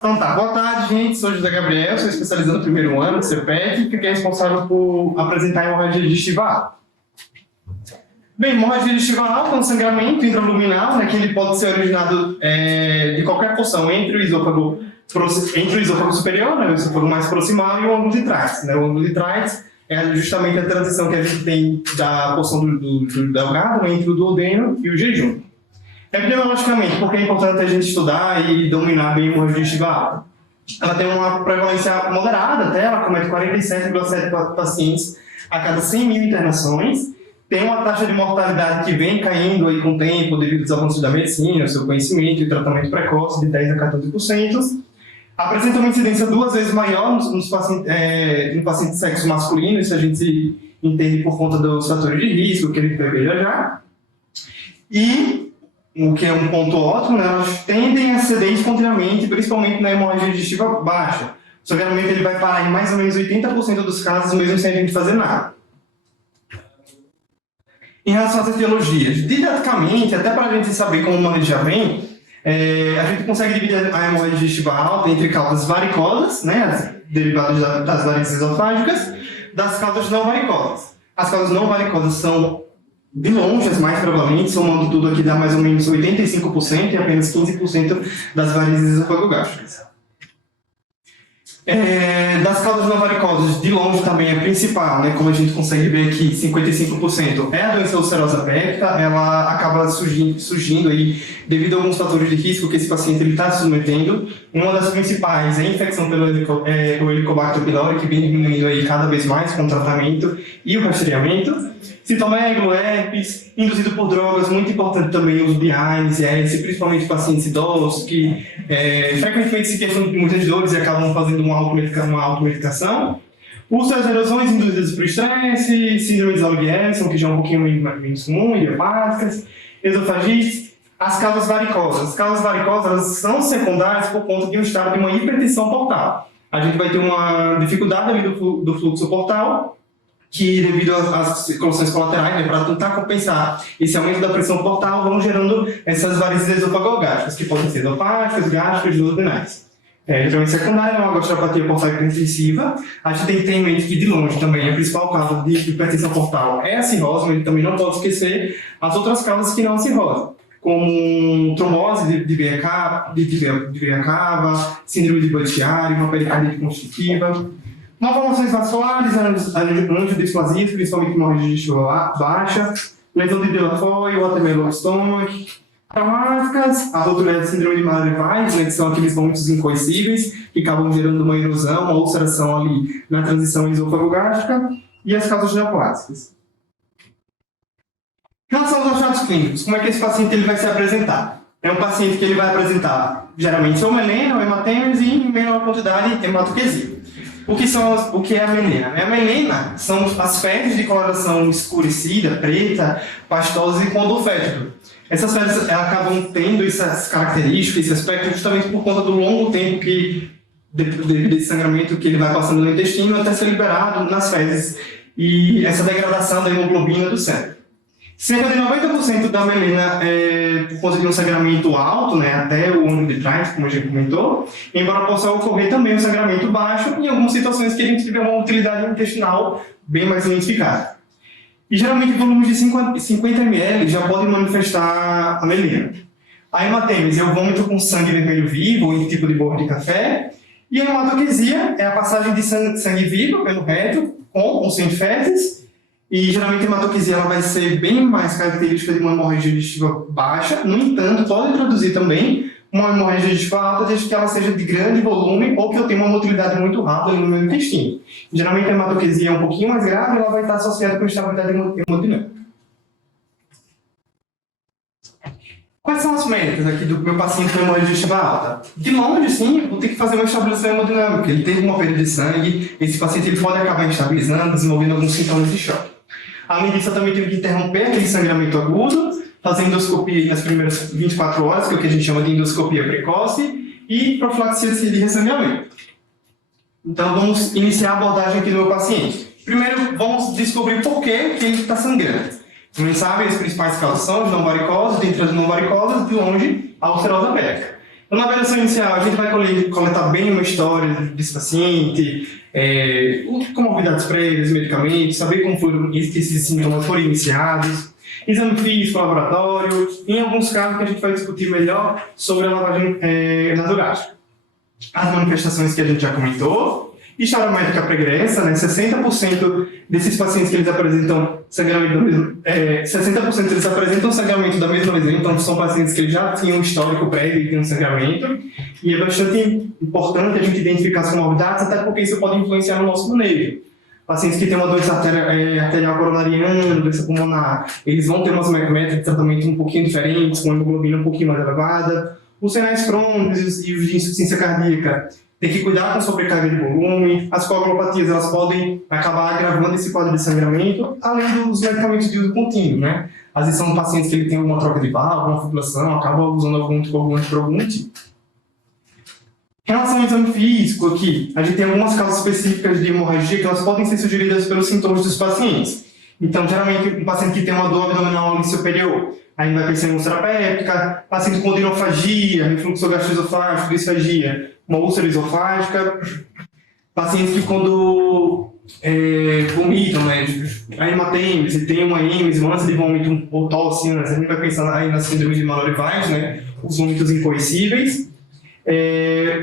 Então tá, boa tarde, gente. Sou José Gabriel, sou especializado no primeiro ano do CEPET e fiquei responsável por apresentar a hemorragia digestiva alta. Bem, hemorragia digestiva alta é um sangramento intraluminal, né, que ele pode ser originado de qualquer porção entre o esôfago superior, né, o esôfago mais proximal, e o ângulo de trás. Né? O ângulo de trás é justamente a transição que a gente tem da porção do delgado entre o duodeno e o jejum. Epidemiologicamente, porque é importante a gente estudar e dominar bem a hemorragia digestiva alta. Ela tem uma prevalência moderada, até ela comete 47,7 pacientes a cada 100 mil internações. Tem uma taxa de mortalidade que vem caindo aí com o tempo devido aos avanços da medicina, ao seu conhecimento e tratamento precoce de 10 a 14%. Apresenta uma incidência 2 vezes maior no paciente de sexo masculino, isso a gente entende por conta dos fatores de risco, que ele vai ver já. E o que é um ponto ótimo, né, elas tendem a ceder espontaneamente, principalmente na hemorragia digestiva baixa. O sangramento ele vai parar em mais ou menos 80% dos casos, mesmo sem a gente fazer nada. Em relação às etiologias, didaticamente, até para a gente saber como manejar bem, a gente consegue dividir a hemorragia digestiva alta entre causas varicosas, né, derivadas das varizes esofágicas, das causas não varicosas. As causas não varicosas são de longe as mais prevalentes, somando tudo aqui dá mais ou menos 85% e apenas 15% das varizes esofagogástricas. Das causas não varicosas, de longe também é principal, né? Como a gente consegue ver aqui, 55% é a doença ulcerosa péptica, ela acaba surgindo aí devido a alguns fatores de risco que esse paciente está se submetendo. Uma das principais é a infecção pelo Helicobacter pylori, que vem diminuindo aí cada vez mais com o tratamento e o rastreamento. Citomegalo, herpes, induzido por drogas, muito importante também o uso de AINES e AS, principalmente pacientes idosos que frequentemente se queixam de muitas dores e acabam fazendo uma automedicação. Úlceras e erosões induzidas por estresse, síndrome de Zollier-Ellison, que já é um pouquinho menos comum, idiopáticas, esofagite. As causas varicosas. As causas varicosas elas são secundárias por conta de um estado de uma hipertensão portal. A gente vai ter uma dificuldade ali do fluxo portal, que devido às circulações colaterais, né, para tentar compensar esse aumento da pressão portal, vão gerando essas varizes esofagogástricas, que podem ser esofágicas, gástricas e duodenais. Geralmente secundária é uma gastropatia portal hipertensiva. A gente tem que ter em mente que, de longe, também a principal causa de hipertensão portal é a cirrose, mas a gente também não pode esquecer as outras causas que não a cirrose, como trombose de veia cava, síndrome de Budd-Chiari, uma pericardite constritiva. Malformações vasculares, angiodisplasias, principalmente hemorragia digestiva baixa, lesão de Delafoy, ou até meio stomach, traumáticas, a rotura de síndrome de Maillard-Weiss, né, que são aqueles vômitos incoercíveis, que acabam gerando uma erosão, uma ulceração ali na transição esôfago-gástrica, e as causas neoplásicas. Em relação aos achados clínicos, como é que esse paciente ele vai se apresentar? É um paciente que ele vai apresentar, geralmente, ou melena, ou hematêmese, e em menor quantidade, hematoquesia. O que é a melena? A melena são as fezes de coloração escurecida, preta, pastosas e com odor fétido. Essas fezes acabam tendo essas características, esse aspecto, justamente por conta do longo tempo que, devido a esse sangramento que ele vai passando no intestino, até ser liberado nas fezes e essa degradação da hemoglobina do sangue. Cerca de 90% da melena é por conta de um sangramento alto, né, até o ângulo de trás, como a gente comentou, embora possa ocorrer também um sangramento baixo em algumas situações que a gente tiver uma utilidade intestinal bem mais identificada. E geralmente volumes de 50 ml já podem manifestar a melena. A hematêmese é o vômito com sangue vermelho vivo, em tipo de borra de café, e a hematoquesia é a passagem de sangue vivo pelo reto, com ou sem fezes. E geralmente a hematoquesia ela vai ser bem mais característica de uma hemorragia digestiva baixa, no entanto, pode introduzir também uma hemorragia digestiva alta, desde que ela seja de grande volume ou que eu tenha uma motilidade muito rápida no meu intestino. Geralmente a hematoquesia é um pouquinho mais grave, ela vai estar associada com instabilidade hemodinâmica. Quais são as métricas aqui do meu paciente com hemorragia digestiva alta? De longe, sim, vou ter que fazer uma estabilização hemodinâmica. Ele teve uma perda de sangue, esse paciente ele pode acabar estabilizando, desenvolvendo alguns sintomas de choque. Além disso, eu também tive que interromper aquele sangramento agudo, fazer endoscopia nas primeiras 24 horas, que é o que a gente chama de endoscopia precoce, e profilaxia de ressangueamento. Então, vamos iniciar a abordagem aqui do meu paciente. Primeiro, vamos descobrir por que ele está sangrando. Como a gente sabe, as principais causas são as não varicosas, dentre as não varicosas, de longe, a ulcerosa péptica. Então, na avaliação inicial, a gente vai coletar bem uma história desse paciente, comorbidades prévias, medicamentos, saber como foram esses sintomas foram iniciados, exame físico, laboratório, em alguns casos que a gente vai discutir melhor sobre a lavagem nasogástrica. As manifestações que a gente já comentou, história médica pregressa, né? 60% desses pacientes que eles apresentam sangramento da mesma, 60% eles apresentam sangramento da mesma lesão, então são pacientes que eles já tinham um histórico prévio de um sangramento, e é bastante importante a gente identificar as comorbidades, até porque isso pode influenciar no nosso manejo. Pacientes que têm uma doença arterial coronariana, doença pulmonar, eles vão ter umas métricas de tratamento um pouquinho diferentes, com a hemoglobina um pouquinho mais elevada. Os sinais crônicos e os de insuficiência cardíaca, tem que cuidar com sobrecarga de volume. As coagulopatias, elas podem acabar agravando esse quadro de sangramento, além dos medicamentos de uso contínuo, né? Às vezes são pacientes que ele tem uma troca de válvula, uma fibrilação, acabam usando algum anticoagulante por algum motivo. Em relação ao exame físico aqui, a gente tem algumas causas específicas de hemorragia que elas podem ser sugeridas pelos sintomas dos pacientes. Então, geralmente, um paciente que tem uma dor abdominal ali superior, aí vai pensar em úlcera péptica, paciente com odirofagia, refluxo gastroesofágico, disfagia, uma úlcera esofágica, paciente que quando vomitam, né, a hematêmese, tem uma êmese, uma ânsia de vômito ou tosse, né, a gente vai pensar aí na síndrome de Mallory-Weiss, né, os vômitos incoercíveis.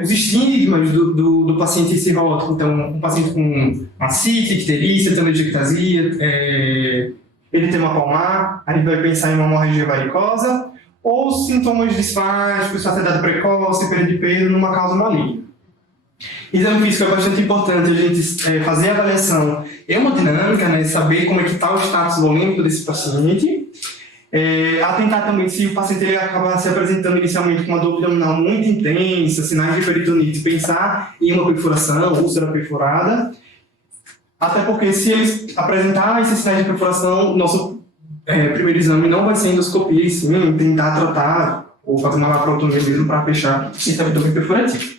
Os estigmas do paciente cirrótico, então, um paciente com ascite, icterícia, telangiectasia, eritema palmar, a gente vai pensar em uma hemorragia varicosa, ou sintomas disfásicos, saciedade precoce, perda de peso numa causa maligna. Exame físico é bastante importante a gente fazer a avaliação hemodinâmica, né, saber como é que está o status volêmico desse paciente, atentar também se o paciente ele acabar se apresentando inicialmente com uma dor abdominal muito intensa, sinais de peritonite, pensar em uma perfuração, úlcera perfurada, até porque se eles apresentarem esses sinais de perfuração, nosso primeiro exame não vai ser endoscopia, e sim tentar tratar ou fazer uma laparotomia mesmo para fechar esse abdômen perfurativo.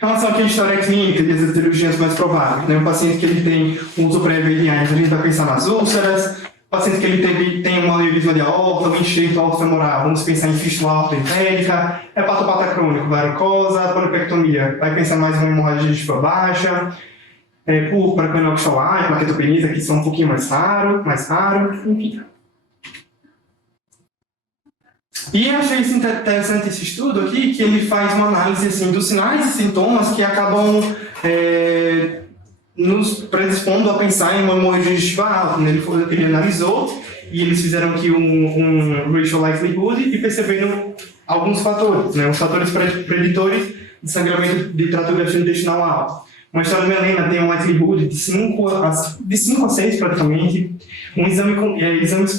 Em relação aqui à história clínica e as etiologias mais prováveis, né? Um paciente que ele tem um uso prévio de AIDS, a gente vai pensar nas úlceras. Paciente que ele tem um aneurisma de aorta, um enxerto aortofemoral, vamos pensar em fístula aortoentérica, hepatopata crônico, varicosa, polipectomia, vai pensar mais em uma hemorragia de giva baixa, púrpura, crânio-oxalate, plaquetopenia, que são um pouquinho mais raro, enfim. E eu achei interessante esse estudo aqui, que ele faz uma análise assim, dos sinais e sintomas que acabam nos predispondo a pensar em uma hemorragia digestiva alta. Ele analisou e eles fizeram aqui um ratio likelihood e perceberam alguns fatores, né? Os fatores preditores de sangramento de trato gastrointestinal alto. Uma história de melena tem um likelihood de 5 a 6 praticamente. Um exames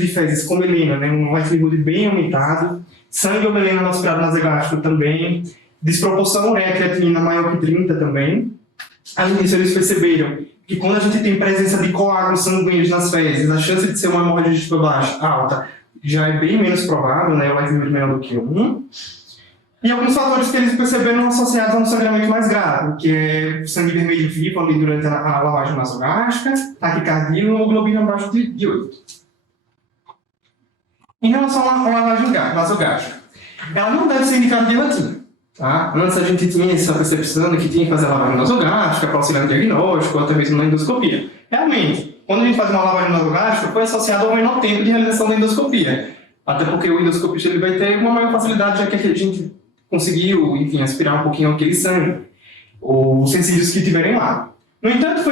de fezes com melena, né? Um likelihood bem aumentado. Sangue ou melena no aspirado nasogástrico também. Desproporção ureia-creatinina maior que 30 também. Além disso, eles perceberam que quando a gente tem presença de coágulos sanguíneos nas fezes, a chance de ser uma hemorragia digestiva baixa, alta, já é bem menos provável, né? O likelihood menor do que 1. E alguns fatores que eles perceberam associados a um sangramento mais grave, que é sangue vermelho vivo ali durante a lavagem nasogástrica, taquicardia e hemoglobina abaixo de 8. Em relação à lavagem nasogástrica, ela não deve ser indicada de rotina. Tá? Antes a gente tinha essa percepção de que tinha que fazer a lavagem nasogástrica para auxiliar no diagnóstico, ou até mesmo na endoscopia. Realmente, quando a gente faz uma lavagem nasogástrica, foi associado ao menor tempo de realização da endoscopia. Até porque o endoscopista ele vai ter uma maior facilidade, já que a gente conseguiu, enfim, aspirar um pouquinho aquele sangue, ou os utensílios que tiverem lá. No entanto,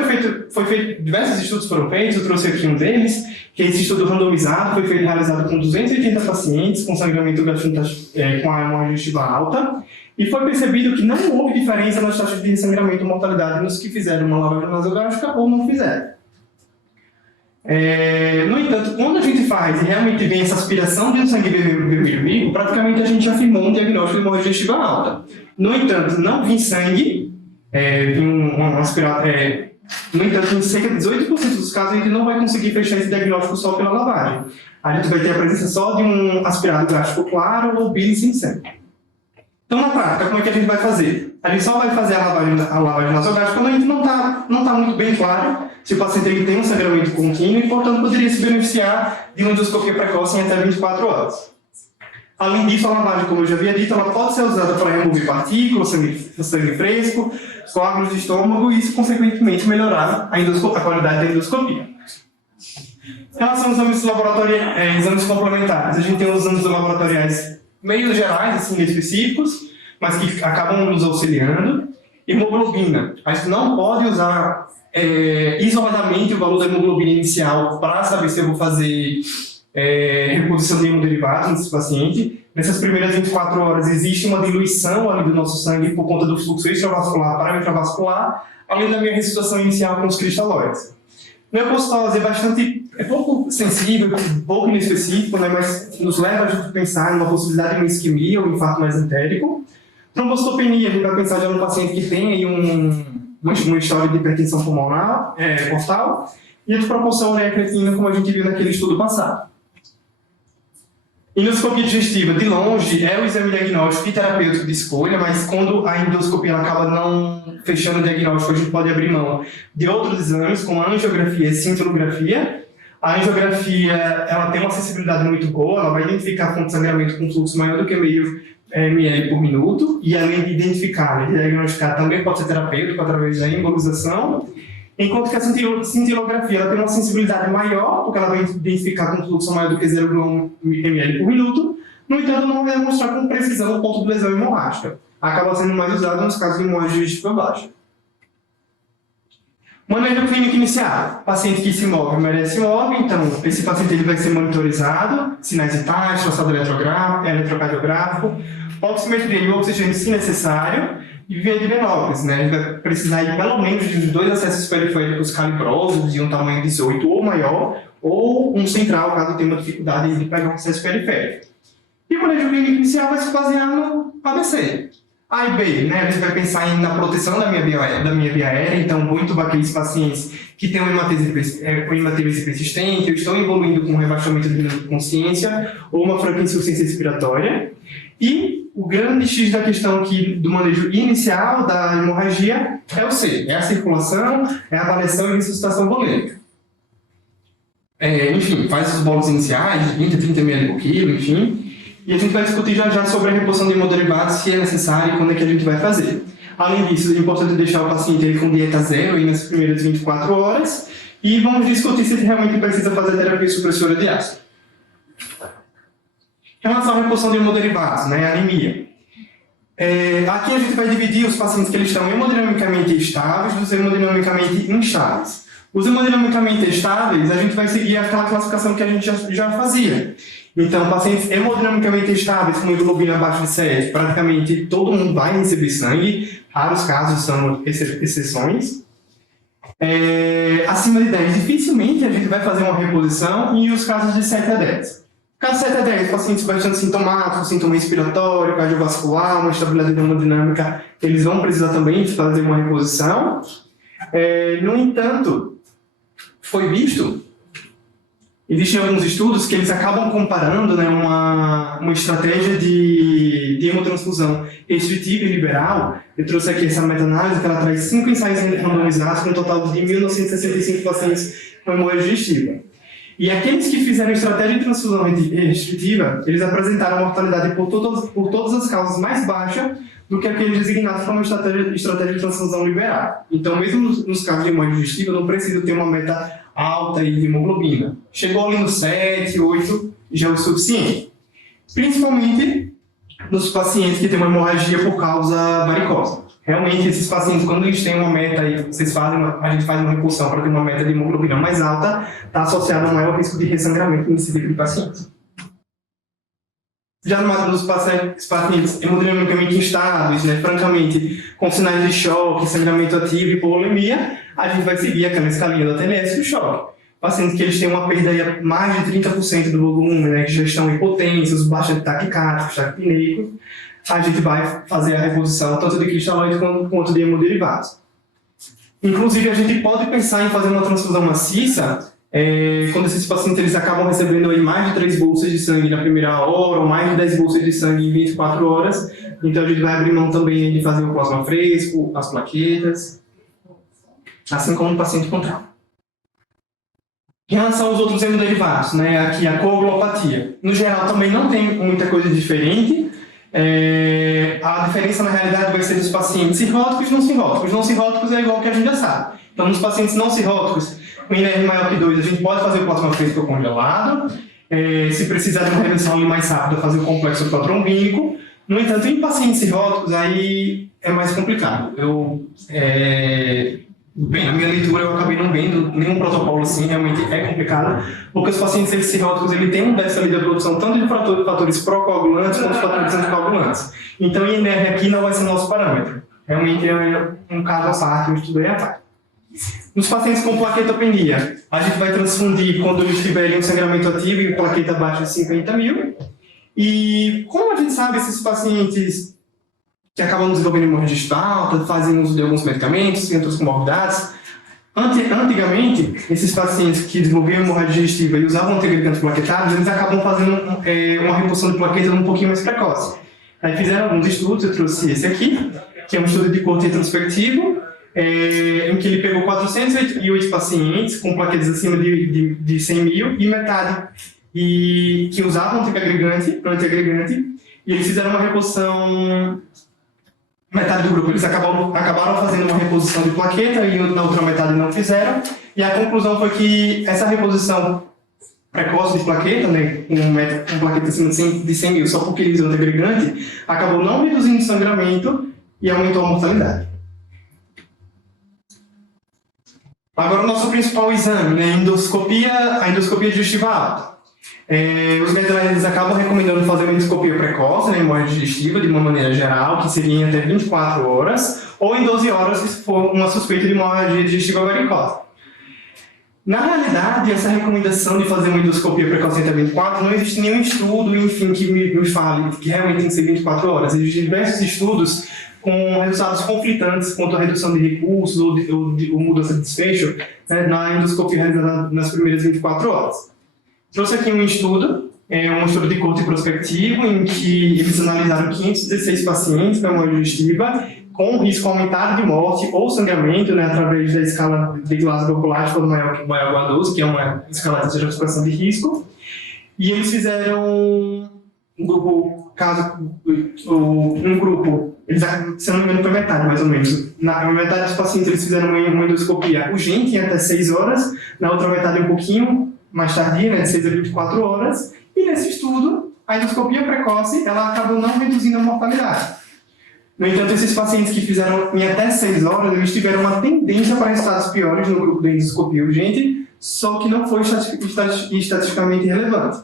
diversos estudos foram feitos, eu trouxe aqui um deles, que esse estudo randomizado foi realizado com 280 pacientes com sangramento gastrointestinal com a hemorragia digestiva alta, e foi percebido que não houve diferença nas taxas de sangramento e mortalidade nos que fizeram uma lavagem nasogástrica ou não fizeram. No entanto, quando a gente faz e realmente vem essa aspiração de um sangue vermelho vivo, praticamente a gente afirmou um diagnóstico de hemorragia digestiva alta. No entanto, não vim sangue, no entanto, em cerca de 18% dos casos a gente não vai conseguir fechar esse diagnóstico só pela lavagem. A gente vai ter a presença só de um aspirado gástrico claro ou bile sem sangue. Então, na prática, como é que a gente vai fazer? A gente só vai fazer a lavagem nasogástrica quando a gente não tá muito bem claro se o paciente ele tem um sangramento contínuo e, portanto, poderia se beneficiar de uma endoscopia precoce em até 24 horas. Além disso, a lavagem, como eu já havia dito, ela pode ser usada para remover partículas, sangue fresco, coágulos de estômago e isso, consequentemente, melhorar a qualidade da endoscopia. Em relação aos exames complementares, a gente tem os exames laboratoriais meio gerais, assim, específicos, mas que acabam nos auxiliando. Hemoglobina. A gente não pode usar isoladamente o valor da hemoglobina inicial para saber se eu vou fazer reposição de hemoderivados nesse paciente. Nessas primeiras 24 horas existe uma diluição ali do nosso sangue por conta do fluxo extravascular para o intravascular, além da minha ressuscitação inicial com os cristalóides. Neopostose é pouco sensível, pouco inespecífico, né, mas nos leva a gente pensar em uma possibilidade de uma isquemia ou infarto mesentérico. Trombocitopenia, a gente vai pensar já num paciente que tem aí uma história de hipertensão pulmonar, portal, e a desproporção ureia-creatina, como a gente viu naquele estudo passado. Endoscopia digestiva, de longe, é o exame diagnóstico e terapêutico de escolha, mas quando a endoscopia ela acaba não fechando o diagnóstico, a gente pode abrir mão de outros exames, como a angiografia e cintilografia. A angiografia ela tem uma sensibilidade muito boa, ela vai identificar a fonte de sangramento com fluxo maior do que meio ml por minuto, e além de identificar e diagnosticar, também pode ser terapêutico através da embolização. Enquanto que a cintilografia ela tem uma sensibilidade maior, porque ela vai identificar com fluxo maior do que 0,1 ml por minuto, no entanto, não vai demonstrar com precisão o ponto de lesão hemorrágica. Acaba sendo mais usado nos casos de hemorragia digestiva baixa. Manejo clínico inicial. Paciente que se move merece move, então esse paciente ele vai ser monitorizado, sinais vitais, traçado eletrocardiográfico, oximetria e oxigênio se necessário, e via de Venópolis, né? Ele vai precisar de pelo menos de 2 acessos periféricos calibrosos de um tamanho 18 ou maior, ou um central, caso tenha uma dificuldade de pegar um acesso periférico. E o manejo clínico inicial vai se basear no ABC. A e B, né? A gente vai pensar na proteção da minha via aérea, então vou entubar aqueles pacientes que têm uma hematese persistente, ou estão evoluindo com um rebaixamento de consciência, ou uma franca insuficiência respiratória. E o grande X da questão aqui do manejo inicial da hemorragia é o C, é a circulação, é a avaliação e ressuscitação volêmica. Enfim, faz os bolos iniciais, de 20 a 30 ml por quilo, enfim. E a gente vai discutir já sobre a reposição de hemoderivados, se é necessário e quando é que a gente vai fazer. Além disso, é importante deixar o paciente aí com dieta zero aí nas primeiras 24 horas e vamos discutir se ele realmente precisa fazer terapia supressora de ácido. Em relação à reposição de hemoderivados, né, anemia. Aqui a gente vai dividir os pacientes que eles estão hemodinamicamente estáveis dos hemodinamicamente instáveis. Os hemodinamicamente estáveis, a gente vai seguir aquela classificação que a gente já fazia. Então, pacientes hemodinamicamente estáveis com hemoglobina abaixo de 7, praticamente todo mundo vai receber sangue, raros casos são exceções. Acima de 10, dificilmente a gente vai fazer uma reposição, e os casos de 7 a 10. Caso 7 a 10, pacientes bastante sintomáticos, sintoma respiratório, cardiovascular, uma estabilidade hemodinâmica, eles vão precisar também de fazer uma reposição. No entanto, foi visto, existem alguns estudos que eles acabam comparando, né, uma estratégia de hemotransfusão restritiva e liberal. Eu trouxe aqui essa meta-análise que ela traz 5 ensaios randomizados com um total de 1.965 pacientes com hemorragia digestiva. E aqueles que fizeram estratégia de transfusão restritiva, eles apresentaram mortalidade por todas as causas mais baixa do que aqueles designados para uma estratégia de transfusão liberal. Então, mesmo nos casos de hemorragia digestiva, não precisa ter uma meta alta aí de hemoglobina. Chegou ali no 7, 8, já é o suficiente. Principalmente nos pacientes que têm uma hemorragia por causa varicosa. Realmente, esses pacientes, quando eles têm uma meta, aí, a gente faz uma reposição para ter uma meta de hemoglobina mais alta, está associado a um maior risco de ressangramento nesse tipo de pacientes. Já nos pacientes hemodinamicamente instáveis, né, francamente, com sinais de choque, sangramento ativo e hipovolemia, a gente vai seguir aquela escalinha da TNS do choque. Pacientes que eles têm uma perda de mais de 30% do volume, né, que já estão hipotensos, baixa taquicárdico, taquipneico, a gente vai fazer a reposição tanto de cristalóide quanto de hemoderivados. Inclusive, a gente pode pensar em fazer uma transfusão maciça quando esses pacientes eles acabam recebendo aí mais de 3 bolsas de sangue na primeira hora, ou mais de 10 bolsas de sangue em 24 horas. Então, a gente vai abrir mão também de fazer o plasma fresco, as plaquetas, assim como o paciente com trauma. Em relação aos outros hemoderivados, né, aqui a coagulopatia, no geral também não tem muita coisa diferente. A diferença na realidade vai ser dos pacientes cirróticos e não cirróticos. Não cirróticos é igual que a gente já sabe. Então, nos pacientes não cirróticos, com INR maior que 2, a gente pode fazer o plasma fresco congelado. Se precisar de uma redução ali mais rápida, fazer o complexo protrombínico. No entanto, em pacientes cirróticos, aí é mais complicado. Bem, na minha leitura eu acabei não vendo nenhum protocolo assim, realmente é complicado, porque os pacientes cirróticos ele têm um déficit ali da produção tanto de fatores procoagulantes quanto de fatores anticoagulantes. Então, o INR aqui não vai ser nosso parâmetro. Realmente é um caso à parte, um estudo à parte. Nos pacientes com plaquetopenia, a gente vai transfundir quando eles tiverem um sangramento ativo e plaqueta abaixo de 50 mil. E como a gente sabe, esses pacientes que acabam desenvolvendo hemorragia alta, fazem uso de alguns medicamentos, têm outras comorbidades. Antigamente, esses pacientes que desenvolviam hemorragia digestiva e usavam antiagregantes plaquetários, eles acabam fazendo uma reposição de plaquetas um pouquinho mais precoce. Aí fizeram alguns estudos, eu trouxe esse aqui, que é um estudo de corte retrospectivo, em que ele pegou 408 pacientes com plaquetas acima de 100 mil e metade que usavam antiagregante, e eles fizeram uma reposição. Metade do grupo, eles acabaram fazendo uma reposição de plaqueta e na outra metade não fizeram. E a conclusão foi que essa reposição precoce de plaqueta, né, com plaqueta acima de 100 mil, só porque eles usam antiagregante, acabou não reduzindo o sangramento e aumentou a mortalidade. Agora o nosso principal exame, né, a endoscopia digestiva alta. Os médicos acabam recomendando fazer uma endoscopia precoce, né, hemorragia digestiva, de uma maneira geral, que seria em até 24 horas, ou em 12 horas, se for uma suspeita de hemorragia digestiva varicose. Na realidade, essa recomendação de fazer uma endoscopia precoce em até 24, não existe nenhum estudo, enfim, que me fale que realmente tem que ser 24 horas. Existem diversos estudos com resultados conflitantes quanto à redução de recursos ou mudança de desfecho, né, na endoscopia realizada nas primeiras 24 horas. Trouxe aqui um estudo de corte prospectivo, em que eles analisaram 516 pacientes com hemorragia digestiva com risco aumentado de morte ou sangramento, né, através da escala de Glasgow-Colac, maior que 12, que é uma escala de classificação de risco. E eles fizeram um grupo, se eu não me engano foi metade, mais ou menos. Na metade dos pacientes eles fizeram uma endoscopia urgente em até 6 horas, na outra metade um pouquinho mais tardia, né, de 6 a 24 horas, e nesse estudo, a endoscopia precoce, ela acabou não reduzindo a mortalidade. No entanto, esses pacientes que fizeram em até 6 horas, eles tiveram uma tendência para resultados piores no grupo da endoscopia urgente, só que não foi estatisticamente relevante.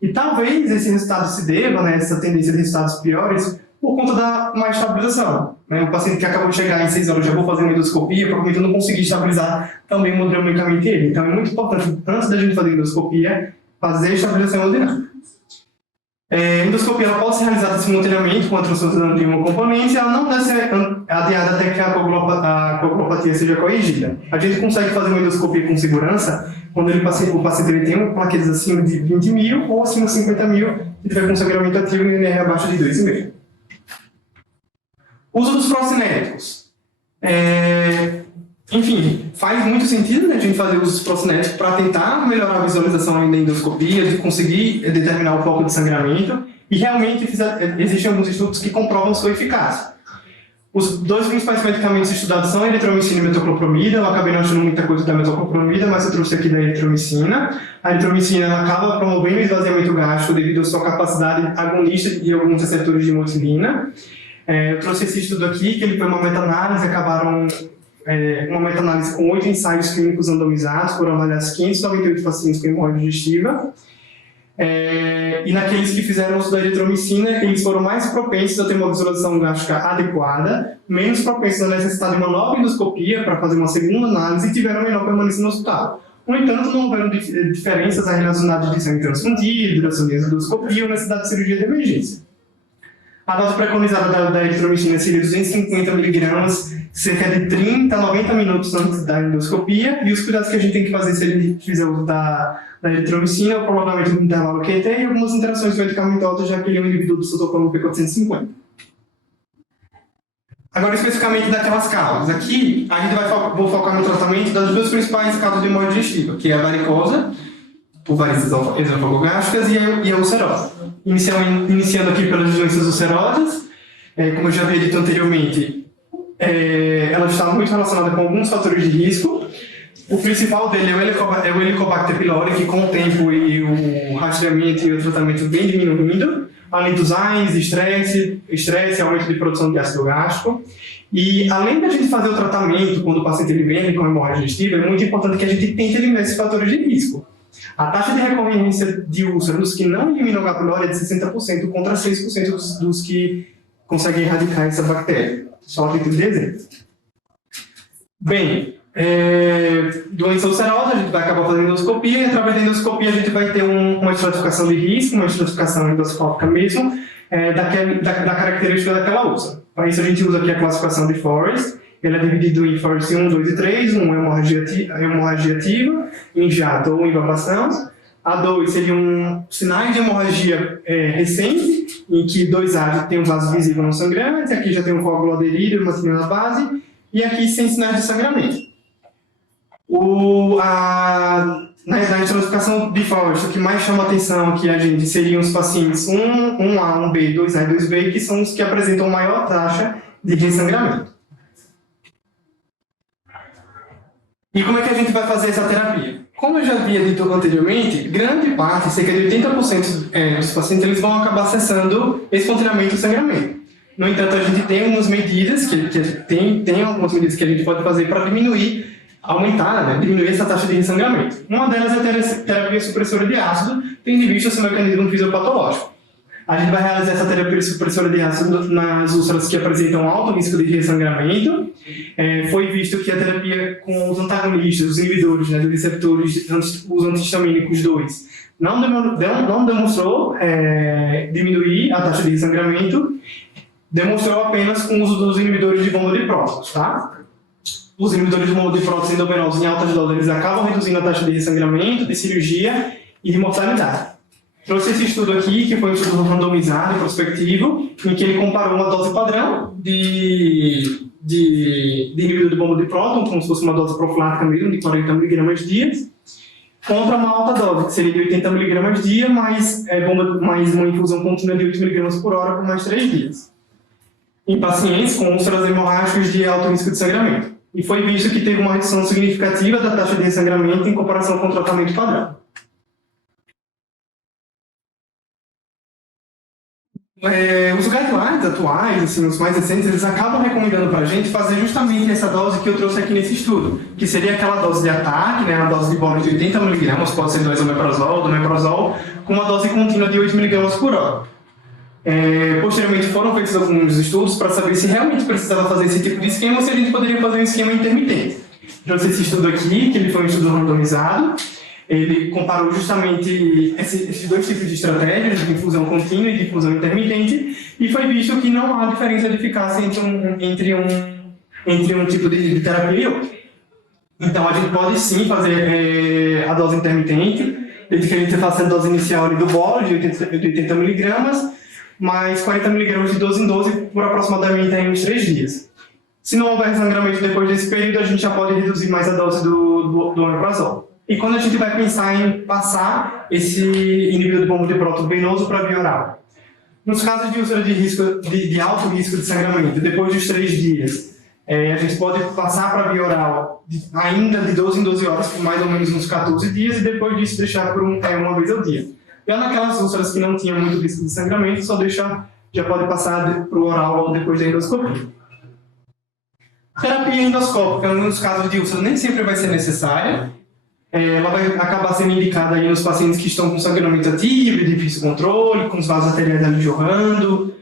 E talvez esse resultado se deva, né, essa tendência de resultados piores, por conta da má estabilização. Né? Um paciente que acabou de chegar em 6 horas, já vou fazer uma endoscopia, provavelmente eu não consegui estabilizar também hemodinamicamente ele. Então é muito importante, antes da gente fazer endoscopia, fazer a estabilização hemodinâmica. A endoscopia ela pode ser realizada simultaneamente com a transfusão de uma componente, ela não deve ser adiada até que a coagulopatia seja corrigida. A gente consegue fazer uma endoscopia com segurança quando o paciente ele tem plaquetas acima de 20 mil ou acima de 50 mil e tiver com sangramento ativo e INR abaixo de 2,5. Uso dos procinéticos. Enfim, faz muito sentido, né, a gente fazer uso dos procinéticos para tentar melhorar a visualização da endoscopia, de conseguir determinar o foco de sangramento, e realmente existem alguns estudos que comprovam sua eficácia. Os dois principais medicamentos estudados são a eritromicina e a metoclopramida. Eu acabei não achando muita coisa da metoclopramida, mas eu trouxe aqui da eritromicina. A eritromicina ela acaba promovendo o esvaziamento gástrico devido à sua capacidade agonista de alguns receptores de hemoglobina. Eu trouxe esse estudo aqui, que ele foi uma meta-análise, uma meta-análise com 8 ensaios clínicos randomizados, foram avaliados 598 pacientes com hemorragia digestiva. E naqueles que fizeram uso da eritromicina, eles foram mais propensos a ter uma visualização gástrica adequada, menos propensos a necessitar de uma nova endoscopia para fazer uma segunda análise e tiveram menor permanência no hospital. No entanto, não houveram diferenças relacionadas de sangue transfundido, duração de endoscopia ou necessidade de cirurgia de emergência. A dose preconizada da eritromicina seria 250 mg, cerca de 30 a 90 minutos antes da endoscopia, e os cuidados que a gente tem que fazer se a gente fizer uso da eritromicina, provavelmente no intervalo QT e algumas interações medicamentosas, já que ele é um indivíduo do protocolo P450. Agora, especificamente daquelas causas. Aqui, a gente vou focar no tratamento das duas principais causas de hemorragia digestiva, que é a varicosa, por varizes esofagogástricas, e a ulcerosa. Iniciando aqui pelas doenças ulcerosas, como eu já havia dito anteriormente, ela está muito relacionada com alguns fatores de risco. O principal dele é o Helicobacter pylori, que com o tempo e o rastreamento e o tratamento vem diminuindo, além dos AINs, estresse, aumento de produção de ácido gástrico. E além da gente fazer o tratamento quando o paciente ele vem com hemorragia digestiva, é muito importante que a gente tente eliminar esses fatores de risco. A taxa de recorrência de úlcera dos que não eliminam o H. pylori é de 60% contra 6% dos que conseguem erradicar essa bactéria. Só a título de exemplo. Bem, doença ulcerosa, a gente vai acabar fazendo endoscopia, e através da endoscopia a gente vai ter uma estratificação de risco, uma estratificação endoscópica mesmo, da característica daquela úlcera. Para isso a gente usa aqui a classificação de Forrest. Ele é dividido em Forrest 1, 2 e 3, 1 é hemorragia ativa, em jato ou em evaporação. A 2 seriam sinais de hemorragia recente, em que 2A tem um vaso visível não sangrante, aqui já tem um coágulo aderido e uma tendina na base, e aqui sem sinais de sangramento. Na estratificação de Forrest, o que mais chama atenção aqui a gente seriam os pacientes 1A, 1B, 2A e 2B, que são os que apresentam maior taxa de ressangramento. E como é que a gente vai fazer essa terapia? Como eu já havia dito anteriormente, grande parte, cerca de 80% dos pacientes, eles vão acabar cessando espontaneamente o sangramento. No entanto, a gente tem algumas medidas tem algumas medidas que a gente pode fazer para diminuir essa taxa de ressangramento. Uma delas é a terapia supressora de ácido, tendo em vista esse mecanismo fisiopatológico. A gente vai realizar essa terapia supressora de ácido nas úlceras que apresentam alto risco de ressangramento. Foi visto que a terapia com os antagonistas, os inibidores dos receptores, os antihistamínicos 2, não demonstrou diminuir a taxa de ressangramento, demonstrou apenas com o uso dos inibidores de bomba de prótons, tá? Os inibidores de bomba de prótons endovenosos em altas doses, eles acabam reduzindo a taxa de ressangramento, de cirurgia e de mortalidade. Trouxe esse estudo aqui, que foi um estudo randomizado e prospectivo, em que ele comparou uma dose padrão de inibidor de bomba de próton, como se fosse uma dose profilática mesmo, de 40 mg dia, contra uma alta dose, que seria de 80 mg dia, mais uma infusão contínua de 8 mg por hora por mais 3 dias. Em pacientes com úlceras hemorrágicas de alto risco de sangramento. E foi visto que teve uma redução significativa da taxa de ressangramento em comparação com o tratamento padrão. Os guidelines atuais, assim, os mais recentes, eles acabam recomendando para a gente fazer justamente essa dose que eu trouxe aqui nesse estudo, que seria aquela dose de ataque, né, a dose de bônus de 80 mg, pode ser do omeprazol, com uma dose contínua de 8 mg por hora. Posteriormente foram feitos alguns estudos para saber se realmente precisava fazer esse tipo de esquema ou se a gente poderia fazer um esquema intermitente. Trouxe esse estudo aqui, que ele foi um estudo randomizado. Ele comparou justamente esses dois tipos de estratégias, de infusão contínua e de infusão intermitente, e foi visto que não há diferença de eficácia entre um tipo de terapia e outro. Então, a gente pode sim fazer a dose intermitente, desde que a gente faça a dose inicial ali do bolo, de 80 mg, mais 40 mg de 12 em 12 por aproximadamente uns 3 dias. Se não houver sangramento depois desse período, a gente já pode reduzir mais a dose do omeprazol. E quando a gente vai pensar em passar esse inibidor de bomba de próton venoso para a via oral? Nos casos de úlcera de alto risco de sangramento, depois dos 3 dias, a gente pode passar para a via oral ainda de 12 em 12 horas, por mais ou menos uns 14 dias, e depois disso deixar por uma vez ao dia. Já naquelas úlceras que não tinham muito risco de sangramento, já pode passar para o oral logo depois da endoscopia. Terapia endoscópica, nos casos de úlcera, nem sempre vai ser necessária. Ela vai acabar sendo indicada aí nos pacientes que estão com sangramento ativo, de difícil controle, com os vasos arteriais ali jorrando.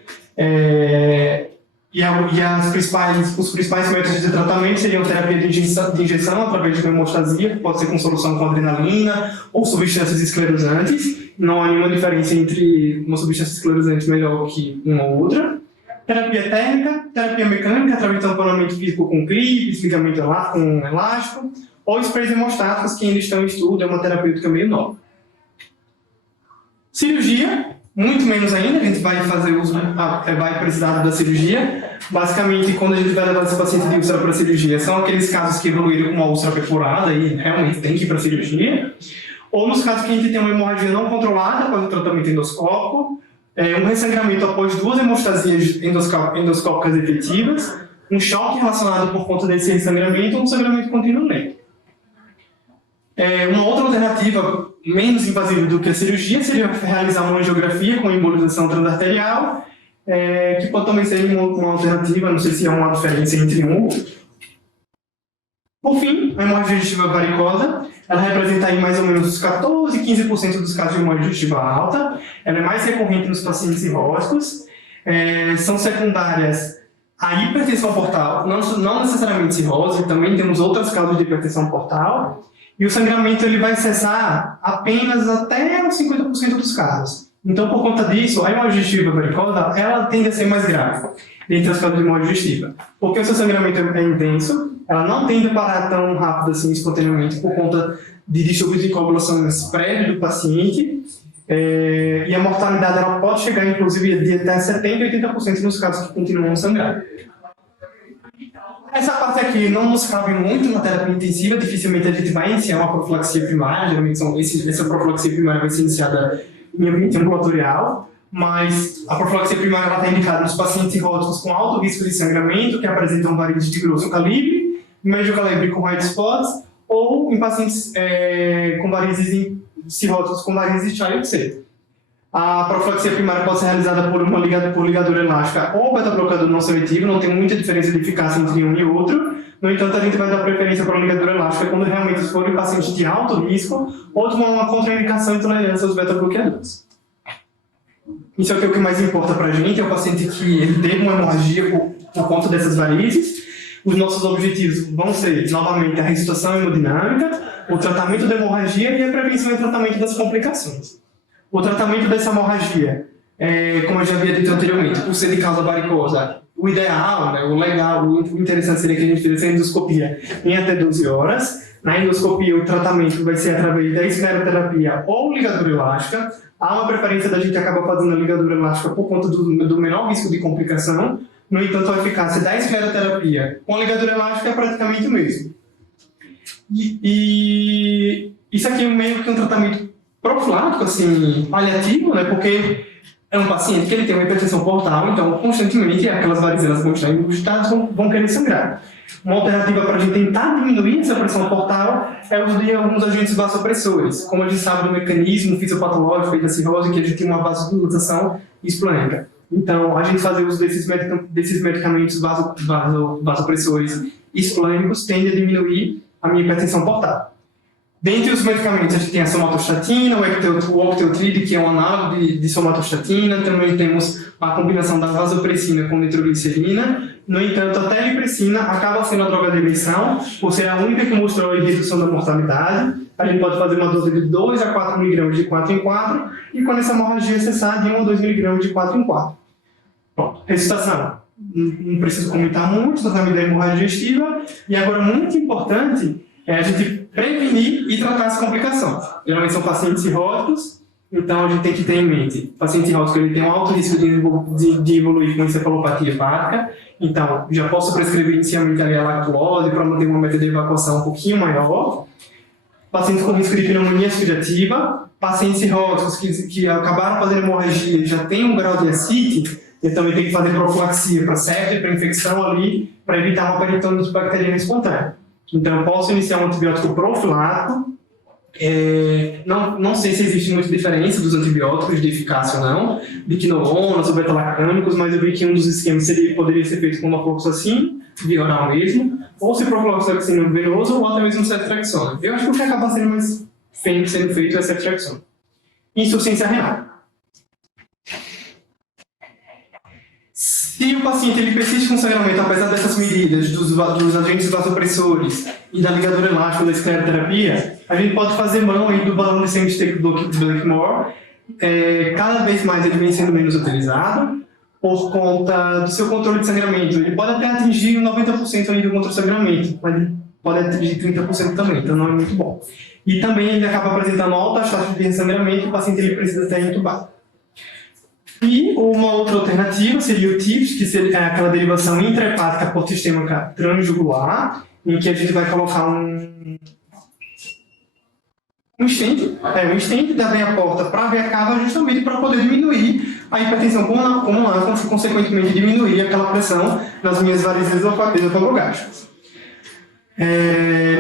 Os principais métodos de tratamento seriam terapia de injeção através de uma hemostasia, que pode ser com solução com adrenalina ou substâncias esclerosante. Não há nenhuma diferença entre uma substância esclerosante melhor que uma ou outra. Terapia térmica, terapia mecânica, através de tamponamento físico com clipes, ligamento com elástico, ou sprays hemostáticos que ainda estão em estudo, é uma terapêutica meio nova. Cirurgia, muito menos ainda, a gente vai fazer uso, vai precisar da cirurgia. Basicamente, quando a gente vai levar esse paciente de úlcera para cirurgia, são aqueles casos que evoluíram com uma úlcera perfurada e realmente tem que ir para cirurgia. Ou nos casos que a gente tem uma hemorragia não controlada após o tratamento endoscópico, um ressangramento após 2 hemostasias endoscópicas efetivas, um choque relacionado por conta desse ressangramento ou um sangramento contínuo lento. Uma outra alternativa menos invasiva do que a cirurgia seria realizar uma angiografia com embolização transarterial, que pode também ser uma alternativa, não sei se há uma diferença entre um ou outro. Por fim, a hemorragia digestiva varicosa, ela representa aí mais ou menos os 14 a 15% dos casos de hemorragia digestiva alta, ela é mais recorrente nos pacientes cirróticos, são secundárias a hipertensão portal, não necessariamente cirrose, também temos outras causas de hipertensão portal, e o sangramento ele vai cessar apenas até os 50% dos casos. Então, por conta disso, a hemorragia digestiva varicosa, ela tende a ser mais grave dentre as causas de hemorragia digestiva. Porque o seu sangramento é intenso, ela não tende a parar tão rápido assim, espontaneamente, por conta de distúrbios de coagulações prévios do paciente, e a mortalidade ela pode chegar, inclusive, de até 70% a 80% nos casos que continuam sangrando. Essa parte aqui não nos cabe muito na terapia intensiva, dificilmente a gente vai iniciar uma profilaxia primária, geralmente essa profilaxia primária vai ser iniciada em ambiente ambulatorial, mas a profilaxia primária está indicada nos pacientes cirróticos com alto risco de sangramento, que apresentam varizes de grosso calibre, médio calibre com white spots, ou em pacientes com varizes cirróticos com varizes child C. A profilaxia primária pode ser realizada por ligadura elástica ou beta-bloqueador não seletivo, não tem muita diferença de eficácia entre um e outro. No entanto, a gente vai dar preferência para a ligadura elástica quando realmente for em pacientes de alto risco ou de uma contraindicação e tolerância aos beta-bloqueadores. Isso aqui é o que mais importa para a gente, é o paciente que ele teve uma hemorragia por conta dessas varizes. Os nossos objetivos vão ser, novamente, a ressuscitação hemodinâmica, o tratamento da hemorragia e a prevenção e tratamento das complicações. O tratamento dessa hemorragia, como eu já havia dito anteriormente, por ser de causa varicosa, o ideal, o legal, o interessante seria que a gente fizesse a endoscopia em até 12 horas. Na endoscopia, o tratamento vai ser através da escleroterapia ou ligadura elástica. Há uma preferência da gente acabar fazendo a ligadura elástica por conta do menor risco de complicação. No entanto, a eficácia da escleroterapia com a ligadura elástica é praticamente o mesmo. E isso aqui é meio que um tratamento profilático, assim, paliativo, né? Porque é um paciente que ele tem uma hipertensão portal, então constantemente aquelas varizelas vão estar engustadas, vão querer sangrar. Uma alternativa para a gente tentar diminuir essa pressão portal é o uso de alguns agentes vasopressores. Como a gente sabe do mecanismo fisiopatológico e da cirrose, que a gente tem uma vasodilatação esplênica. Então, a gente fazer uso desses medicamentos vasopressores esplênicos tende a diminuir a minha hipertensão portal. Dentre os medicamentos, a gente tem a somatostatina, o octreotide, que é um análogo de somatostatina. Também temos a combinação da vasopressina com nitroglicerina. No entanto, a teripressina acaba sendo a droga de eleição, por ser a única que mostrou a redução da mortalidade. A gente pode fazer uma dose de 2 a 4 mg de 4 em 4, e quando essa hemorragia cessar, de 1 a 2 mg de 4 em 4. Pronto, ressuscitação. Não preciso comentar muito, tratamento da hemorragia digestiva. E agora, muito importante, é a gente prevenir e tratar as complicações. Geralmente são pacientes cirróticos, então a gente tem que ter em mente, o paciente cirrótico ele tem um alto risco de evoluir com encefalopatia hepática, então já posso prescrever inicialmente a lactulose para manter uma meta de evacuação um pouquinho maior. Pacientes com risco de pneumonia aspirativa, pacientes cirróticos que acabaram fazendo hemorragia já tem um grau de ascite, eu também tenho que fazer profilaxia para sepse, para infecção ali, para evitar uma peritonitis bacteriana espontânea. Então, eu posso iniciar um antibiótico profilático. Não sei se existe muita diferença dos antibióticos de eficácia ou não, de quinolonas ou beta-lactâmicos, mas eu vi que um dos esquemas poderia ser feito com uma fluoxacina, via oral mesmo, ou se for fluoxacina venoso, ou até mesmo ceftriaxona. Eu acho que o que acaba sendo mais sendo feito é ceftriaxona. Insuficiência renal. Se o paciente ele persiste com sangramento, apesar dessas medidas, dos agentes vasopressores e da ligadura elástica da escleroterapia, a gente pode fazer mão aí do balão de semi-stick do Blackmore. Cada vez mais ele vem sendo menos utilizado por conta do seu controle de sangramento. Ele pode até atingir 90% aí do controle de sangramento, mas ele pode atingir 30% também, então não é muito bom. E também ele acaba apresentando altas taxas de ressangramento e o paciente ele precisa ser entubado. E uma outra alternativa seria o TIPS, que seria aquela derivação intrahepática por sistêmica transjugular, em que a gente vai colocar um stent da veia porta para a veia cava, justamente para poder diminuir a hipertensão pulmonar, consequentemente diminuir aquela pressão nas minhas varizes esofagogástricas.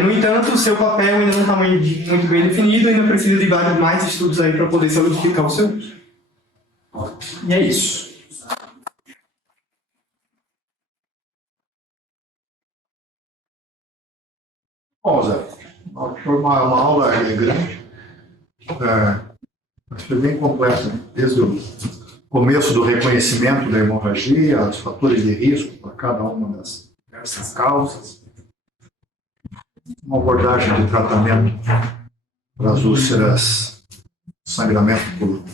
No entanto, o seu papel ainda não está muito bem definido, ainda precisa de vários mais estudos aí para poder solidificar o seu uso. E é isso. Bom, Zé, foi uma aula grande, mas foi bem completa, né? Desde o começo do reconhecimento da hemorragia, os fatores de risco para cada uma das diversas causas, uma abordagem de tratamento para as úlceras, sangramento por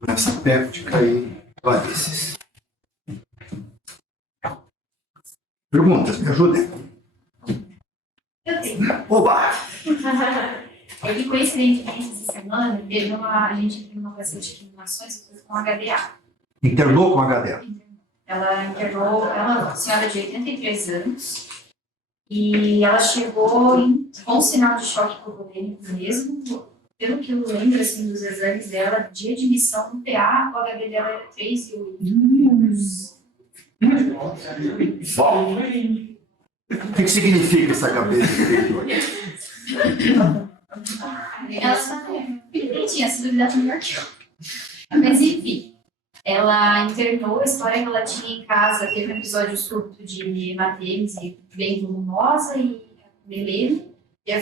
doença péptica e varices. Perguntas, me ajudem. Eu tenho. Oba! É que coincidentemente essa semana a gente teve uma paciente de informações com HDA. Internou com HDA. Ela internou, ela é uma senhora de 83 anos e ela chegou com sinal de choque hipoglicêmico mesmo. Pelo que eu lembro assim, dos exames dela de admissão no PA, o HB dela era 3,8. O que significa essa cabeça de 38? Ela está bonitinha, essa dúvida é melhor que eu. Mas enfim, ela internou, a história que ela tinha em casa, teve um episódio súbito de hematêmese bem volumosa e melena, e a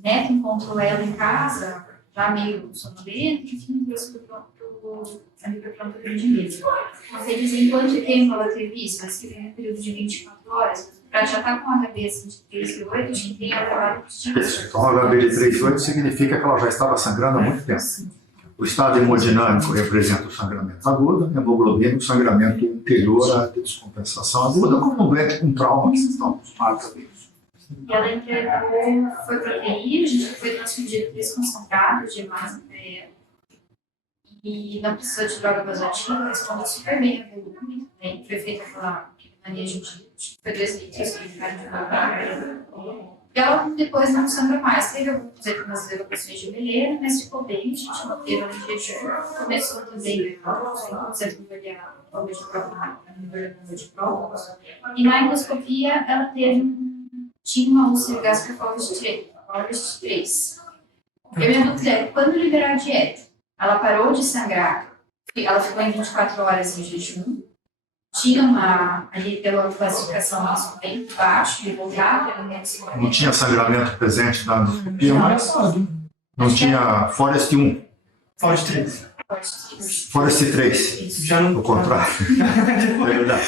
neta encontrou ela em casa, já meio sonolenta, enfim, trouxe para o rendimento. Não sei dizer em quanto tempo ela teve isso, mas que tem um período de 24 horas. Para já estar com um HB assim, de 3,8, acho que tem elevado de Então, o HB de 3,8 significa que ela já estava sangrando há muito tempo. O estado hemodinâmico representa o sangramento agudo, a hemoglobina, o sangramento anterior à descompensação aguda, como um doente com trauma, que vocês estão acostumados a ver. E ela internou, foi para a TI, a gente foi transfundido 3 concentrados de hemácia para ela. E não precisou de droga vasoativa, respondeu super bem a volume, muito bem. Foi feita aquela manejo de foi 2 litros que ficaram de droga. E ela depois não sangra mais. Teve algumas evacuações de melena, mas ficou bem, a gente manteve ela em jejum. Começou também a 100% de prova. E na endoscopia ela tinha uma úlcera gástrica Forest 3. Eu me perguntei, quando liberar a dieta? Ela parou de sangrar, ela ficou em 24 horas em jejum, tinha ali pela classificação nossa bem baixo, de voltar pelo menos. Não tinha sangramento presente na endoscopia, mas não tinha Forest 1. Forest 3. Forest 3. Já não. O contrário. É verdade.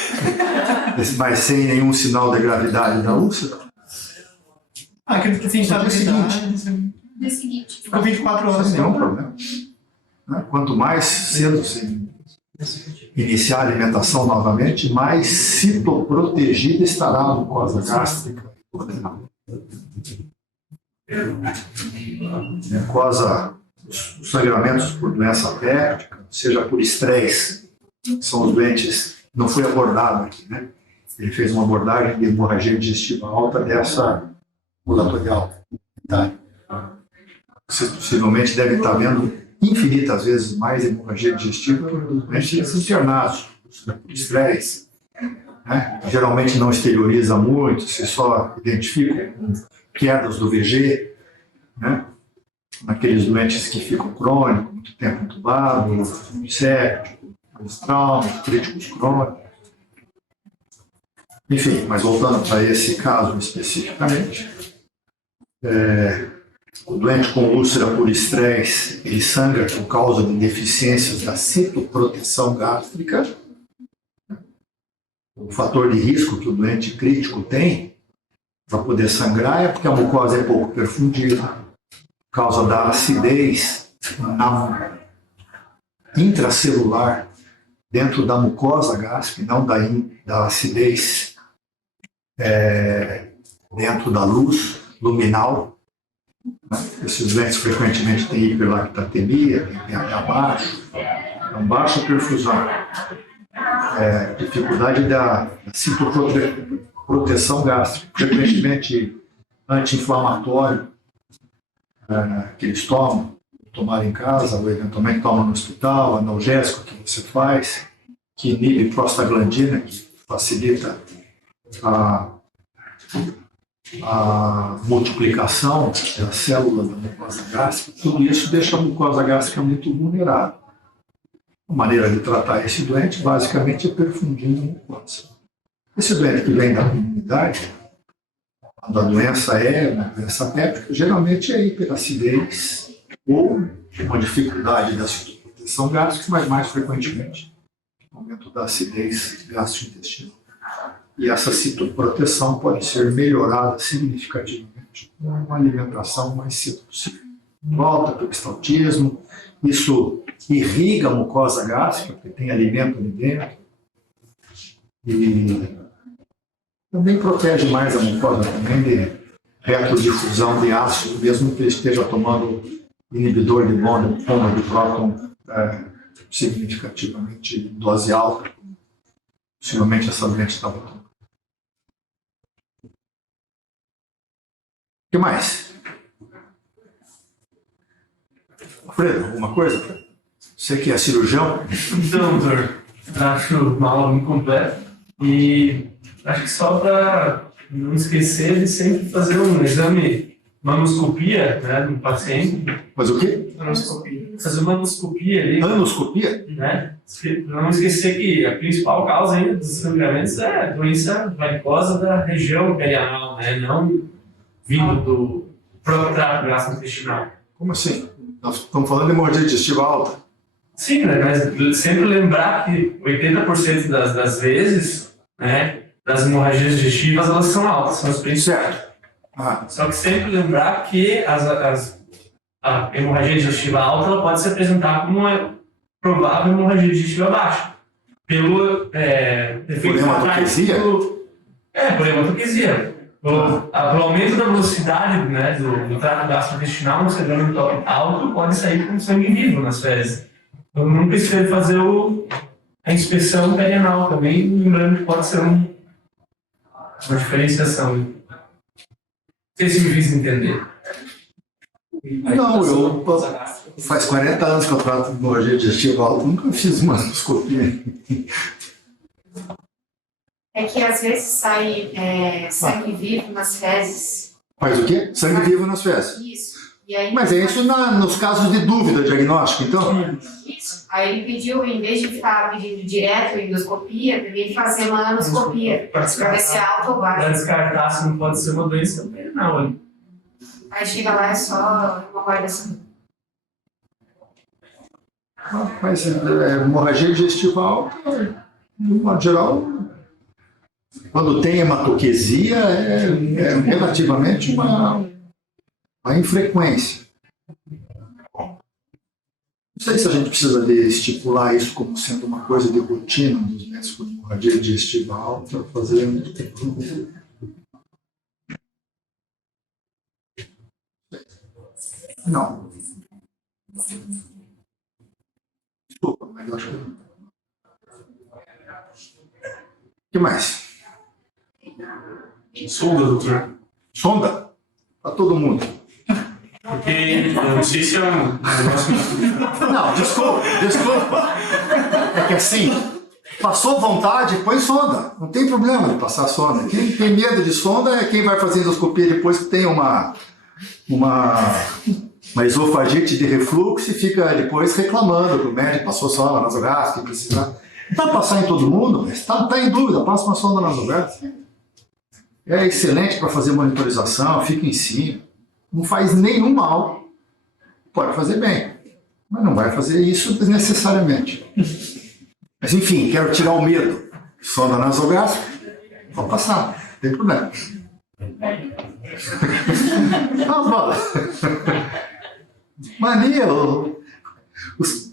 Mas sem nenhum sinal de gravidade da úlcera. Acredito que sim, está no No seguinte. Ficou 24 horas. Sem nenhum problema. Quanto mais cedo você iniciar a alimentação novamente, mais citoprotegida estará a mucosa gástrica. Os sangramentos por doença péptica, seja por estresse, são os doentes, não foi abordado aqui, né? Ele fez uma abordagem de hemorragia digestiva alta dessa ambulatorial. Tá? Você possivelmente deve estar vendo infinitas vezes mais hemorragia digestiva dos doentes internados, por estresse. Né? Geralmente não exterioriza muito, se só identifica quedas do VG, né? Naqueles doentes que ficam crônicos, muito tempo entubado, séptico, traumas, críticos crônicos. Enfim, mas voltando para esse caso especificamente, o doente com úlcera por estresse, ele sangra por causa de deficiências da citoproteção gástrica. O fator de risco que o doente crítico tem para poder sangrar é porque a mucosa é pouco perfundida, por causa da acidez intracelular dentro da mucosa gástrica, e não da acidez dentro da luz luminal. Esses doentes frequentemente têm hiperlactatemia, têm pH baixo, Então, baixa perfusão, dificuldade da citoproteção gástrica, frequentemente anti-inflamatório, que eles tomaram em casa, ou eventualmente tomam no hospital, analgésico que você faz, que inibe prostaglandina, que facilita a multiplicação das células da mucosa gástrica. Tudo isso deixa a mucosa gástrica muito vulnerável. A maneira de tratar esse doente, basicamente, é perfundindo a mucosa. Esse doente que vem da comunidade, quando a doença é uma doença péptica, geralmente é hiperacidez ou uma dificuldade da citoproteção gástrica, mas mais frequentemente aumento da acidez gastrointestinal. E essa citoproteção pode ser melhorada significativamente com uma alimentação mais cedo possível. Volta para o peristaltismo, isso irriga a mucosa gástrica, porque tem alimento ali dentro, e também protege mais a mucosa também de retrodifusão de ácido, mesmo que ele esteja tomando inibidor de bomba de próton significativamente dose alta. Possivelmente essa doente estava tomando. O que mais? Alfredo, alguma coisa? Você que é cirurgião? Então, doutor, acho uma aula muito completa e acho que só para não esquecer de sempre fazer um exame, mammoscopia, né, no paciente. Mas o quê? Mammoscopia. Fazer uma mammoscopia ali. Anoscopia? Né? Para não esquecer que a principal causa ainda dos sangramentos é a doença varicosa da região perianal, né? Não vindo do próprio trato gastrointestinal. Como assim? Nós estamos falando de hemorragia digestiva alta. Sim, né? Mas sempre lembrar que 80% das vezes, né, das hemorragias digestivas, elas são altas, são as principais. Só que sempre lembrar que a hemorragia digestiva alta ela pode se apresentar como uma provável hemorragia digestiva baixa. Pelo Por hematoquesia? Por hematoquesia. Pelo aumento da velocidade, né, do trato gastrointestinal no sedimento alto, pode sair com sangue vivo nas fezes. Então nunca esqueça de fazer a inspeção perianal também, lembrando que pode ser uma diferenciação. Não sei se me fiz entender. Não, faz 40 anos que eu trato de hemorragia digestiva alta, nunca fiz uma endoscopia. É que às vezes sai sangue vivo nas fezes. Faz o quê? Sangue vivo nas fezes. Isso. E aí, Mas é isso nos casos de dúvida diagnóstica, então? Isso. Aí ele pediu, em vez de ficar pedindo direto endoscopia, também fazer uma anoscopia. Para ver se é alto ou baixo. Para descartar se não pode ser uma doença perianal. Aí chega lá é só hemorroida assim. Mas hemorragia digestiva alta, de modo geral, quando tem hematoquesia, é relativamente uma infrequência. Não sei se a gente precisa de estipular isso como sendo uma coisa de rotina dos médicos com hemorragia digestiva alta, fazer. Não. Desculpa, mas eu acho que. O que mais? Sonda, doutor. Sonda? Para todo mundo. Porque eu não sei se é um negócio. Não, desculpa. É que assim, passou vontade, põe sonda. Não tem problema de passar sonda. Quem tem medo de sonda é quem vai fazer endoscopia depois que tem uma esofagite de refluxo e fica depois reclamando que o médico passou sonda nasogástrica e precisa. Não passar em todo mundo, mas está em dúvida, passa uma sonda nasogástrica. É excelente para fazer monitorização, fica em cima. Não faz nenhum mal. Pode fazer bem, mas não vai fazer isso desnecessariamente. Mas enfim, quero tirar o medo. Sonda nasogástrica, vou passar, não tem problema. Não, bola. Mania,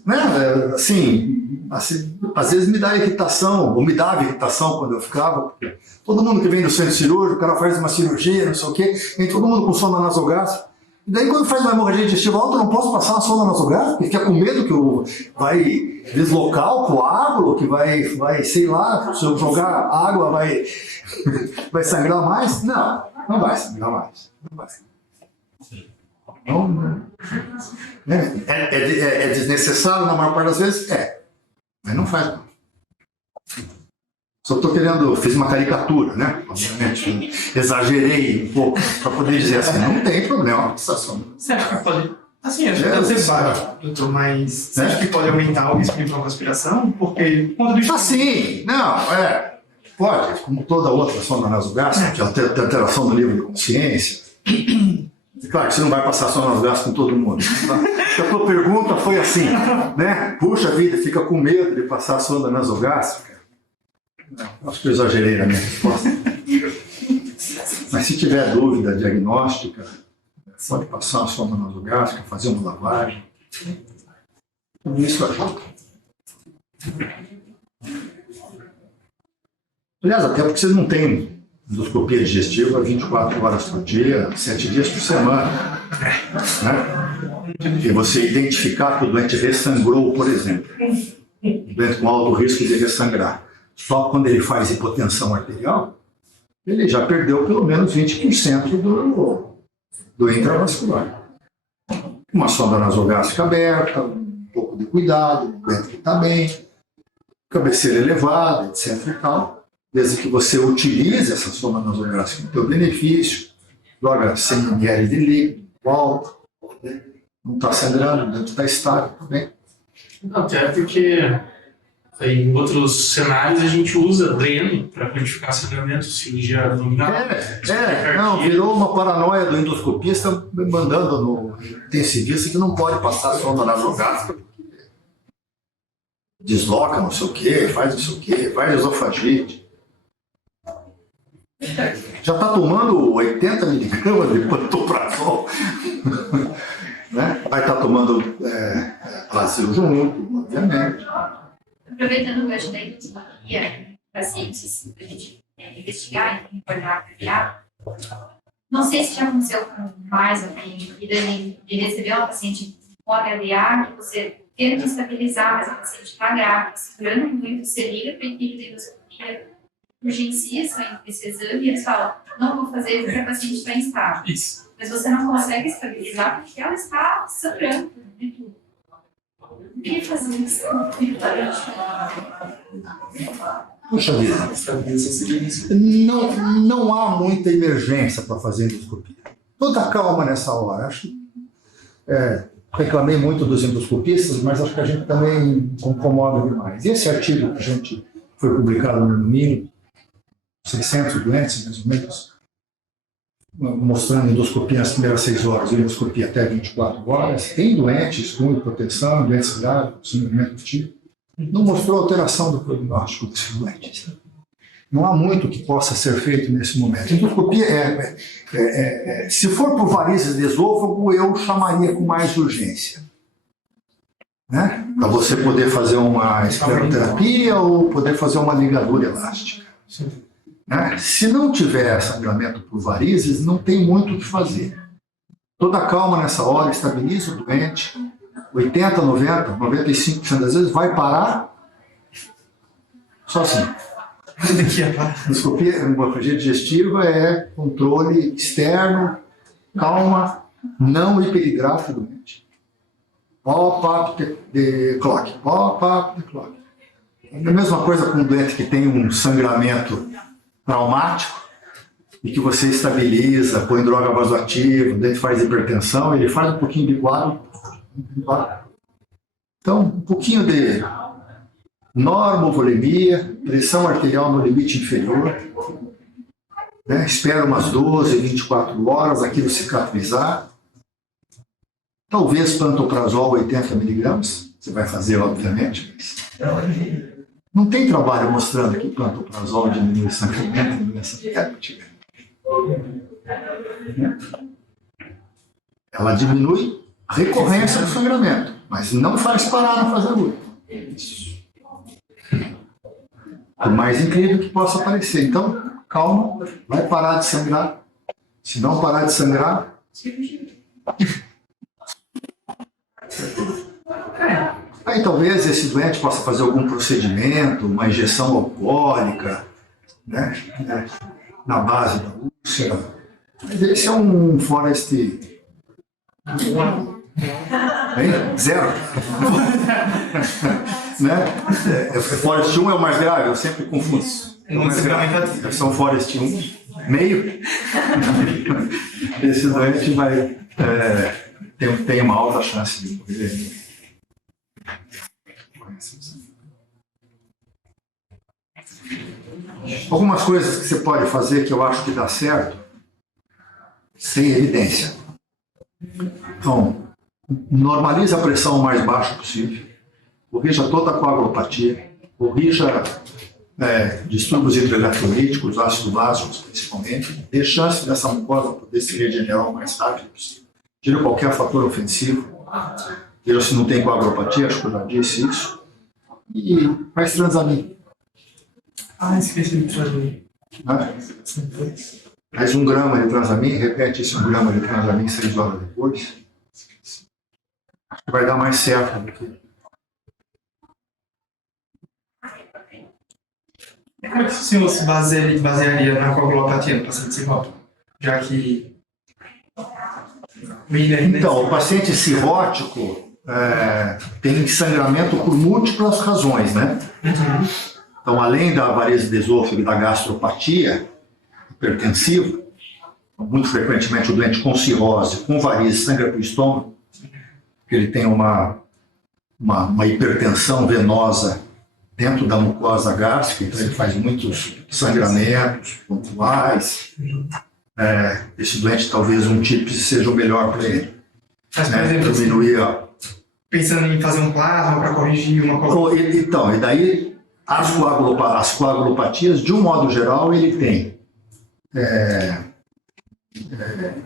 né? Assim, às vezes me dá irritação, ou me dava irritação quando eu ficava, porque todo mundo que vem do centro cirúrgico, o cara faz uma cirurgia, não sei o quê, vem todo mundo com sonda nasogástrica. E daí, quando faz uma hemorragia digestiva alta, eu não posso passar uma sonda nasográfica, porque fica com medo que vai deslocar o coágulo, que vai, sei lá, se eu jogar água, vai sangrar mais. Não, não vai sangrar mais. Não vai. Não, é desnecessário na maior parte das vezes? Mas não faz mal. Só estou fiz uma caricatura, né? Obviamente, exagerei um pouco para poder dizer assim, não tem problema. Você acha que pode... Assim, acho que deve ser válido, doutor, mas você acha que pode aumentar o risco de broncoaspiração? Porque, por conta do... Sim, não, pode, como toda outra sonda nasogástrica, que é a alteração do nível de consciência. Claro que você não vai passar sonda nasogástrica com todo mundo. Tá? A tua pergunta foi assim, né? Puxa vida, fica com medo de passar a sonda nasogástrica? Não, acho que eu exagerei na minha resposta. Mas se tiver dúvida diagnóstica, pode passar uma sonda nasogástrica, fazer uma lavagem. Tudo isso ajuda. Aliás, até porque vocês não têm endoscopia digestiva 24 horas por dia, 7 dias por semana. Né? E você identificar que o doente ressangrou, por exemplo. O doente com alto risco de ressangrar. Só quando ele faz hipotensão arterial, ele já perdeu pelo menos 20% do intravascular. Uma sonda nasogástrica aberta, um pouco de cuidado, o doente que está bem, cabeceira elevada, etc. e tal. Desde que você utilize essa sonda nasogástrica para o benefício, joga 100 ml de líquido, volta, não está sangrando, o doente está estável também. Não, até porque em outros cenários a gente usa dreno para quantificar sangramento, cirurgia abdominal. Não, virou uma paranoia do endoscopista mandando no intensivista que não pode passar sonda nasogástrica. Desloca não sei o quê, faz não sei o quê, faz esofagite. Já está tomando 80 miligramas de pantoprazol. Né? Vai estar tomando Plasil junto, obviamente. Aproveitando o gancho da endoscopia, pacientes para a gente investigar e acordar previado, não sei se já aconteceu com mais alguém de receber uma paciente com HDA, que você tenta estabilizar, mas a paciente está grávida, segurando muito, você liga para a equipe de endoscopia, urgencia esse exame e eles falam, não vou fazer porque a paciente está instável. Isso. Mas você não consegue estabilizar porque ela está sangrando de tudo. O que fazer isso? Puxa vida, não há muita emergência para fazer endoscopia. Toda calma nessa hora. Acho, reclamei muito dos endoscopistas, mas acho que a gente também incomoda demais. E esse artigo que a gente foi publicado no domingo, 600 doentes, mais ou menos, mostrando endoscopia nas primeiras 6 horas e endoscopia até 24 horas. Tem doentes com hipotensão, doentes graves, sangramento tipo. Não mostrou alteração do prognóstico desses doentes. Não há muito que possa ser feito nesse momento. Endoscopia se for por varizes de esôfago, eu chamaria com mais urgência. Né? Para você poder fazer uma escleroterapia ou poder fazer uma ligadura elástica. Né? Se não tiver sangramento por varizes, não tem muito o que fazer. Toda calma nessa hora, estabiliza o doente. 80, 90, 95% das vezes vai parar só assim. Endoscopia, hemorragia digestiva é controle externo, calma, não hiperidrata o doente. Pop-up de clock. Pop-up de clock. É a mesma coisa com um doente que tem um sangramento traumático e que você estabiliza, põe droga vasoativa, o doente faz hipertensão, ele faz um pouquinho de guarda. Então, um pouquinho de normovolemia, pressão arterial no limite inferior, né? Espera umas 12, 24 horas, aquilo cicatrizar. Talvez pantoprazol 80 miligramas, você vai fazer, obviamente, mas não tem trabalho mostrando que pantoprazol diminui sangramento nessa diabetes. Ela diminui a recorrência do sangramento, mas não faz parar na fase aguda. Por mais incrível que possa parecer. Então, calma, vai parar de sangrar. Se não parar de sangrar, Aí talvez esse doente possa fazer algum procedimento, uma injeção alcoólica, né? Na base da úlcera. Mas esse é um Forest. Hein? Zero. Né? Forest 1 é o mais grave, eu sempre confundo. É o mais grave. São Forest 1, meio. Esse doente vai tem uma alta chance de morrer. Algumas coisas que você pode fazer que eu acho que dá certo, sem evidência. Então, normalize a pressão o mais baixa possível, corrija toda a coagulopatia, corrija distúrbios hidroeletrolíticos, ácido básicos principalmente, dê chance dessa mucosa poder se regenerar o mais rápido possível. Tira qualquer fator ofensivo, veja se não tem coagulopatia, acho que eu já disse isso, e faz transamin. Esqueci de trazer. Faz 1 grama de transamin, repete esse 1 grama de transamin 6 horas depois. Acho que vai dar mais certo do que. Como é que o senhor se basearia na coagulopatia do paciente cirrótico? Já que. Então, o paciente cirrótico tem sangramento por múltiplas razões, né? Então, além da varize do esôfago e da gastropatia hipertensiva, muito frequentemente o doente com cirrose, com varize, sangra para o estômago, porque ele tem uma hipertensão venosa dentro da mucosa gástrica, então ele faz muitos sangramentos pontuais. Esse doente, talvez um TIPS seja o melhor para ele. Mas, por exemplo, diminuir pensando em fazer um plasma para corrigir uma coisa. Então, e daí as coagulopatias, de um modo geral, ele tem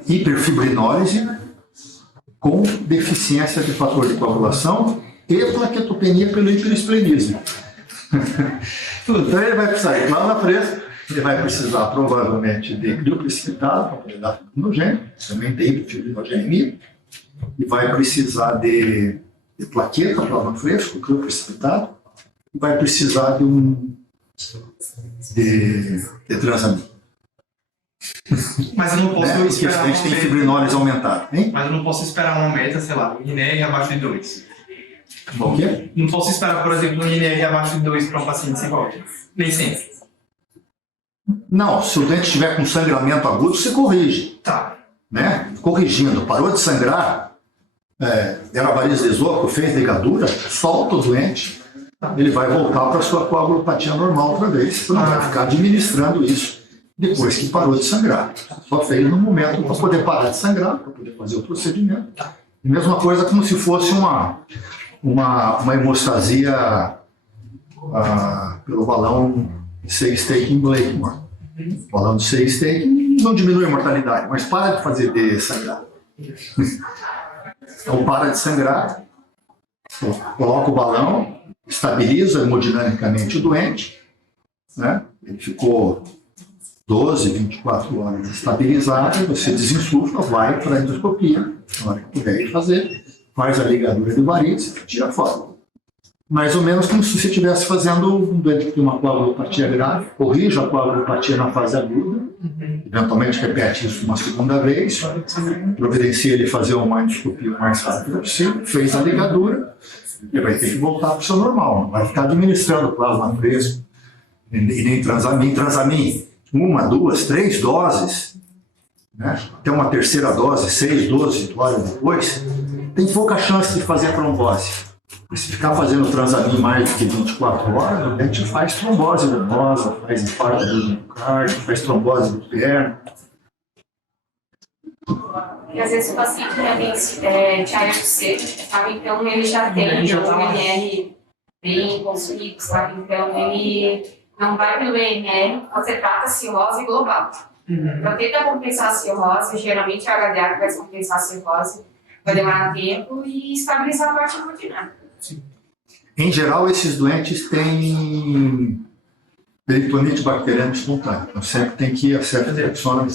hiperfibrinólise com deficiência de fator de coagulação e plaquetopenia pelo hiperesplenismo. Então ele vai precisar de plasma fresco, ele vai precisar provavelmente de crio precipitado para poder dar fibrinogênio, também tem hiperfibrinogenemia, e vai precisar de plaqueta, plasma fresco, crio precipitado, e vai precisar de transamin. Mas eu não posso Porque esperar a gente tem fibrinólise aumentada, hein? Mas eu não posso esperar uma meta, sei lá, um INR abaixo de 2. O quê? Não posso esperar, por exemplo, um INR abaixo de 2 para um paciente cirrótico. Nem sempre. Não, se o dente estiver com sangramento agudo, você corrige. Tá. Né? Corrigindo, parou de sangrar, era varize do esôfago, fez ligadura, solta o doente, ele vai voltar para a sua coagulopatia normal outra vez. Você não vai ficar administrando isso depois que parou de sangrar. Só fez no momento para poder parar de sangrar, para poder fazer o procedimento. E mesma coisa como se fosse uma hemostasia pelo balão de Seystaken Blakemore. O balão de Seystaken não diminui a mortalidade, mas para de fazer de sangrar. Então para de sangrar, coloca o balão, estabiliza hemodinamicamente o doente, né? Ele ficou 12, 24 horas estabilizado, você desinsufla, vai para a endoscopia, na hora que puder ir fazer, faz a ligadura de varize, tira fora. Mais ou menos como se você estivesse fazendo um doente que tem uma coagulopatia grave, corrija a coagulopatia na fase aguda, eventualmente repete isso uma segunda vez, providencia ele fazer uma endoscopia o mais rápido possível, fez a ligadura, ele vai ter que voltar para o seu normal, não vai ficar administrando plasma fresco, e nem transamin, 1, 2, 3 doses, né? Até uma terceira dose, 6, 12 horas depois, tem pouca chance de fazer trombose. Se ficar fazendo transamin mais do que 24 horas, o dente faz trombose venosa, faz infarto do miocárdio, faz trombose do perno. E às vezes o paciente realmente tinha HC, sabe? Então ele já tem um INR bem consumido, sabe? Então ele não vai pelo INR, você trata a cirrose global. Então tenta compensar a cirrose, geralmente a HDA que vai compensar a cirrose, vai demorar tempo e estabilizar a parte hemodinâmica. Em geral, esses doentes têm peritonite bacteriana espontânea, então sempre tem que ir a certa infecção.